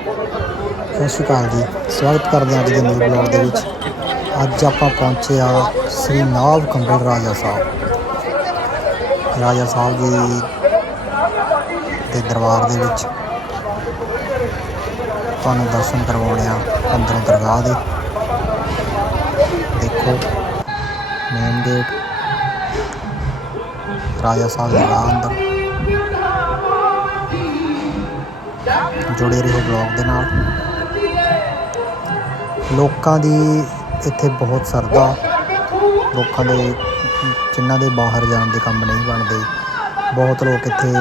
ਸਤਿ ਸ਼੍ਰੀ ਅਕਾਲ ਜੀ। ਸਵਾਗਤ ਕਰਦੇ ਹਾਂ ਅੱਜ ਦੇ ਨਵੇਂ ਬਲੌਗ ਦੇ ਵਿੱਚ। ਅੱਜ ਆਪਾਂ ਪਹੁੰਚੇ ਆ ਸ੍ਰੀ ਨਾਭ ਕੰਬਲ ਰਾਜਾ ਸਾਹਿਬ। ਰਾਜਾ ਸਾਹਿਬ ਜੀ ਦੇ ਦਰਬਾਰ ਦੇ ਵਿੱਚ। ਤੁਹਾਨੂੰ ਦਰਸ਼ਨ ਕਰਵਾਉਣੇ ਆ ਅੰਦਰੋਂ ਦਰਗਾਹ ਦੇ। ਦੇਖੋ ਮੇਨ ਗੇਟ ਰਾਜਾ ਸਾਹਿਬ ਦੇ ਅੰਦਰ। ਜੁੜੇ ਰਹੋ ਬਲੌਗ ਦੇ ਨਾਲ। ਲੋਕਾਂ ਦੀ ਇੱਥੇ ਬਹੁਤ ਸਰਦਾ ਲੋਕਾਂ ਦੇ, ਜਿਨ੍ਹਾਂ ਦੇ ਬਾਹਰ ਜਾਣ ਦੇ ਕੰਮ ਨਹੀਂ ਬਣਦੇ। ਬਹੁਤ ਲੋਕ ਇੱਥੇ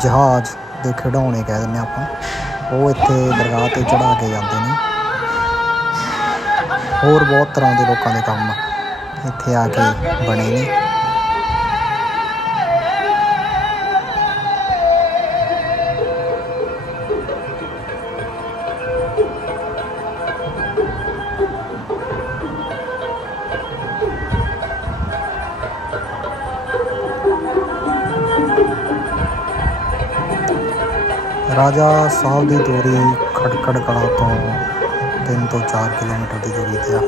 ਜਹਾਜ਼ ਦੇ ਖਿਡੌਣੇ ਕਹਿ ਦਿੰਦੇ ਆਪਾਂ। ਉਹ ਇੱਥੇ ਦਰਗਾਹ ਤੇ ਚੜਾ ਕੇ ਜਾਂਦੇ ਨੇ। ਹੋਰ ਬਹੁਤ ਤਰ੍ਹਾਂ ਦੇ ਲੋਕਾਂ ਦੇ ਕੰਮ ਇੱਥੇ ਆ ਕੇ ਬਣੇ ਨੇ। ਰਾਜਾ ਸਾਹਿਬ ਦੀ ਦੂਰੀ ਖਟਕੜ ਕਲਾਂ ਤੋਂ 3 ਤੋਂ 4 ਕਿਲੋਮੀਟਰ ਦੀ ਦੂਰੀ ਤੇ ਆ।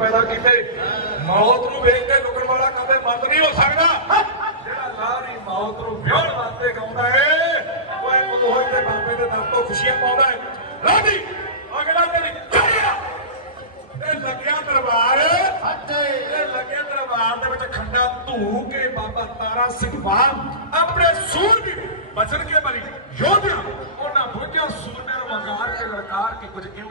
ਪੈਦਾ ਕੀਤੇ, ਮੌਤ ਨੂੰ ਵੇਖ ਕੇ ਲੁਕਣ ਵਾਲਾ ਕਦੇ ਮਰਦ ਨਹੀਂ ਹੋ ਸਕਦਾ। ਜਿਹੜਾ ਲਾਰੀ ਮੌਤ ਨੂੰ ਵਿਆਹਣ ਵਾਸਤੇ ਗਾਉਂਦਾ ਏ ਉਹ ਇੱਕ ਬਾਬੇ ਦੇ ਦਰ ਤੋਂ ਖੁਸ਼ੀਆਂ ਪਾਉਂਦਾ ਏ ਲਾਡੀ ਅਗਲਾ ਤੇਰੀ ਚਾਹੀਦਾ ਇਹ ਲੱਗਿਆ ਦਰਬਾਰ ਇਹ ਲੱਗਿਆ ਦਰਬਾਰ ਦੇ ਵਿੱਚ ਖੰਡਾ ਧੂ ਕੇ ਬਾਬਾ ਤਾਰਾ ਸਿੰਘ ਬਾਮ ਆਪਣੇ ਸੂਰ ਬਚਨ ਕੇ ਬਲੀ ਯੋਧਿਆ ਉਹਨਾਂ ਬੁੱਝਾਂ ਸੂਰਮੇ ਨੂੰ ਵੰਗਾਰ ਕੇ ਲਲਕਾਰ ਕੇ ਕੁਝ ਕਿਉਂ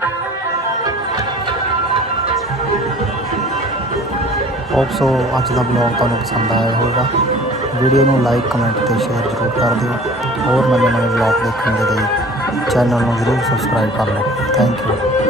ਹੋਪ ਅੱਜ ਦਾ ਬਲੌਗ ਤੁਹਾਨੂੰ ਪਸੰਦ ਆਇਆ ਹੋਵੇਗਾ ਵੀਡੀਓ ਨੂੰ ਲਾਈਕ, ਕਮੈਂਟ ਤੇ ਸ਼ੇਅਰ ਜ਼ਰੂਰ ਕਰ ਦਿਓ। ਹੋਰ ਨਵੇਂ ਨਵੇਂ ਬਲੌਗ ਦੇਖਣ ਦੇ ਲਈ ਚੈਨਲ ਨੂੰ ਜ਼ਰੂਰ ਸਬਸਕ੍ਰਾਈਬ ਕਰ ਲਓ। Thank you